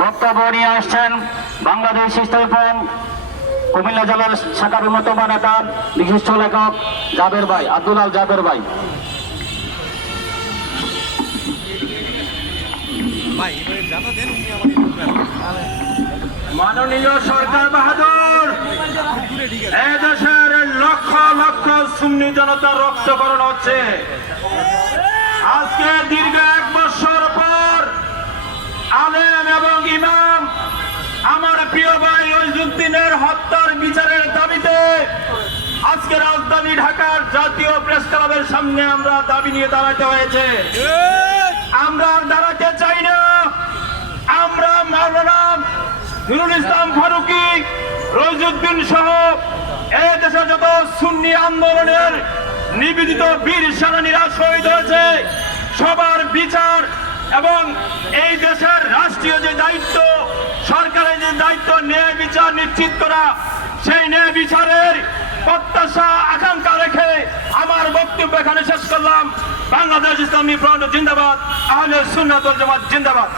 বক্তব্য নিয়ে আসছেন বাংলাদেশ ইসলামী ফ্রন্ট কুমিল্লা জেলার শাখার অন্যতম নেতা বিশিষ্ট লেখক জাবের ভাই, আব্দুল আল জাবের ভাই। মাননীয় সরকার বাহাদুর, এদেশের লক্ষ লক্ষ সুন্নি জনতার রক্তকরণ হচ্ছে। আজকে দীর্ঘ 1 বছর পর আলেম এবং ইমাম আমার প্রিয় ভাই ওয়াহিদুদ্দিনের হত্যার বিচারের দাবিতে আজকে রাজধানী ঢাকার জাতীয় প্রেস ক্লাবের সামনে আমরা দাবি নিয়ে দাঁড়াতে হয়েছে। আমরা আর দাঁড়াতে চাই না। আমরা মাওলানা নুরুল ইসলাম ফারুকী, ওয়াহিদুদ্দিন সহ এই দেশে যত সুন্নি আন্দোলনের নিবেদিত বীর সেনানীরা শহীদ হয়েছে সবার বিচার এবং এই দেশের রাষ্ট্রীয় যে দায়িত্ব, সরকারের যে দায়িত্ব ন্যায় বিচার নিশ্চিত করা, সেই ন্যায় বিচারের প্রত্যাশা আকাঙ্ক্ষা রেখে আমার বক্তব্য এখানে শেষ করলাম। বাংলাদেশ ইসলামী ফ্রন্ট জিন্দাবাদ, আহলে সুন্নাত ওয়াল জামাত জিন্দাবাদ।